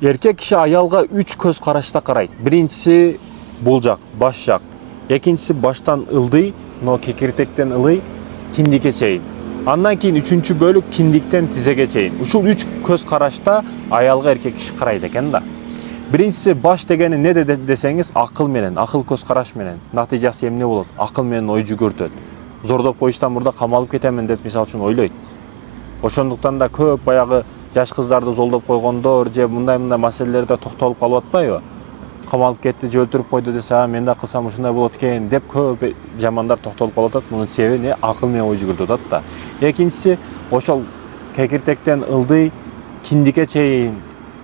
Эркек киши аялга 3 көз карашта карайт. Биринчиси бул жак, баш жак. Экинчиси баштан ылдый, но кекиртектен ылый, киндикке чейин. Андан кийин үчүнчү бөлүк киндиктен тизеге чейин. Ушул 3 көз карашта аялга эркек киши карайт экен да. Биринчиси баш дегени не десеңиз, акыл менен, акыл көз караш менен. Натыйжасы эмне болот? Акыл менен ой жүгүртөт. Зордоп коюштан мурда камалып кетемин деп мисалы үчүн ойлойт. Ошондуктан да көп баягы жаш кыздарды золдоп койгондор же мындай маселелерде токтолуп калып атпайбы? Камалып кетти же өлтүрүп койду десе, мен да кылсам ушундай болот экен деп көп жамандар токтолуп калып атат. Мунун себеби не? Акыл менен ой жүгүртүп атат да. Экинчиси ошол кекиртектен ылдый, киндикке чейин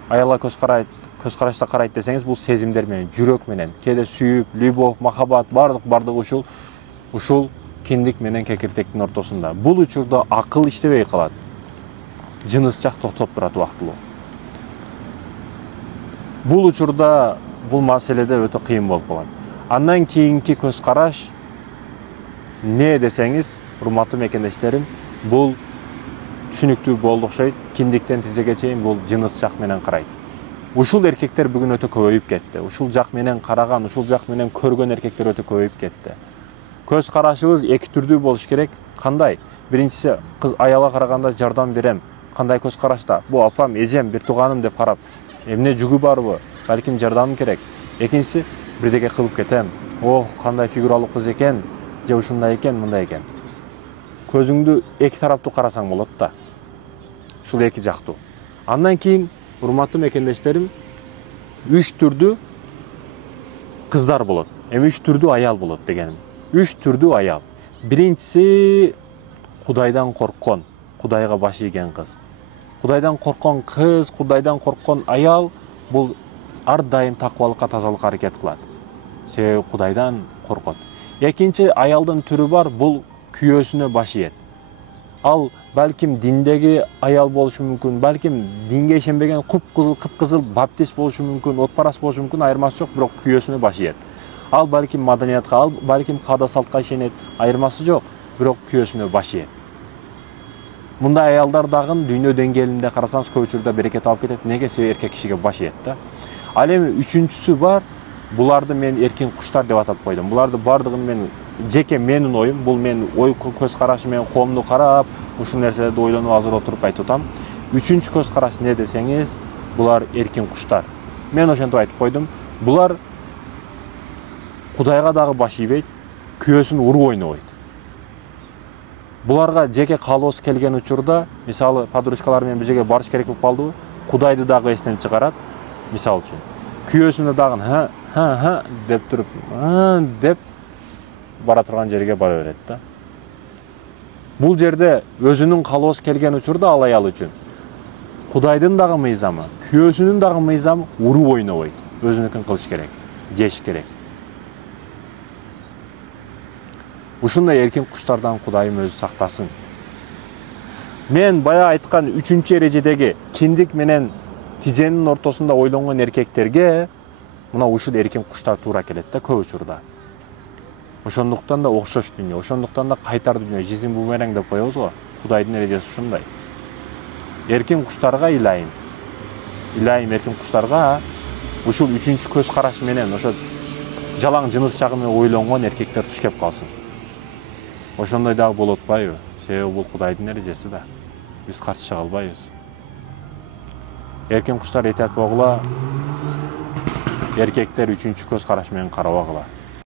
аялга көз карашта карайт десеңиз, бул сезимдер менен, жүрөк менен, кээде сүйүп, любовь, махаббат бардыгы ушул киндик менен кекиртектин ортосунда. Бул учурда акыл иштебей калат. Жынысчак токтоп турат убактылуу. Бул учурда бул маселеде өтө кыйын болуп калат. Андан кийинки көз караш не десеңиз, урматтуу мекендештерим, бул түшүнүктүү болду окшойт. Киндиктен тизеге чейин бул жынысчак менен карайт. Ушул эркектер бүгүн өтө көбөйүп кетти. Ушул жак менен караган, ушул жак менен көргөн эркектер өтө көбөйүп кетти. Көз карашыбыз эки түрдүү болуш керек. Кандай? Биринчиси, кыз аялга караганда жардам берем. Кандай көз карашта? Бу апам, эжем, бир тууганым деп карап, эмне жүгү барбы? Балким жардам керек. Экинчиси, бирдеке кылып кетем. Ох, кандай фигуралуу кыз экен, же ушундай экен, мындай экен. Көзүңдү эки тараптуу карасаң болот да. Ушул эки жактуу. Андан кийин, урматтуу мекендештерим, 3 түрдүү кыздар болот. Эми 3 түрдүү аял болот дегеним. 3 түрдүү аял. Биринчиси Кудайдан корккон, Кудайга баш ийген кыз. Кудайдан корккон кыз, Кудайдан корккон аял бул ар дайым такыбалыкка, тазалыкка аракет кылат. Себеби Кудайдан коркот. Экинчи аялдын түрү бар, бул күйөөсүнө баш ийет. Ал балким диндеги аял болушу мүмкүн, балким динге ишенбеген кыпкызыл баптист болушу мүмкүн, отпарас болушу мүмкүн, айырмасы жок, бирок күйөөсүнө баш ийет. Ал балким маданиятка, ал балким каада салтка ишенет, айырмасы жок, бирок күйөөсүнө баш ийет. Мындай аялдар дагы дүйнө деңгээлинде карасаңыз көп учурда берекет алып кетет. Неге? Себеби эркек кишиге баш ийет да. Ал эми үчүнчүсү бар. Буларды мен эркин куштар деп атап койдум. Буларды бардыгын мен жеке менин оюм, бул мен ой көз карашы менен коомду карап, ушул нерселерди ойлонуп азыр отуруп айтып атам. Үчүнчү көз караш не десеңиз, булар эркин куштар. Мен ошентип айтып койдум. Булар Кудайга дагы баш ийбейт, күйөөсүн уруу ойнобойт. Буларга жеке каалоосу келген учурда, мисалы, подружкалар менен бир жерге барыш керек болуп калдыбы, Кудайды дагы эстен чыгарат, мисалы үчүн. Күйөөсүнө дагы деп туруп, деп бара турган жерге бара берет да. Бул жерде өзүнүн каалоосу келген учурда ал аял үчүн Кудайдын дагы мыйзамы, күйөөсүнүн дагы мыйзамы уруу ойнобойт. Өзүнүкүн кылыш керек, жеш керек. Ушундай эркин куштардан Кудайым өзү сактасын. Мен бая айткан 3-чү эрежедеги киндик менен тизенин ортосунда ойлонгон эркектерге мына ушул эркин куштар туура келет да көп учурда. Ошондуктан да окшош дүйнө, ошондуктан да кайтар дүйнө, жизнь бумеранг деп коебуз го. Кудайдын эрежеси ушундай. Эркин куштарга илайым эркин куштарга ушул 3-чү көз караш менен ошо жалаң жыныс жагы менен ойлонгон эркектер туш кеп калсын. Ошондой дагы болуп атпайбы? Себеби бул Кудайдын эрежеси да. Биз каршы чыга албайбыз. Эркин куштар этият болгула, эркектер 3-чү көз караш менен карабагыла.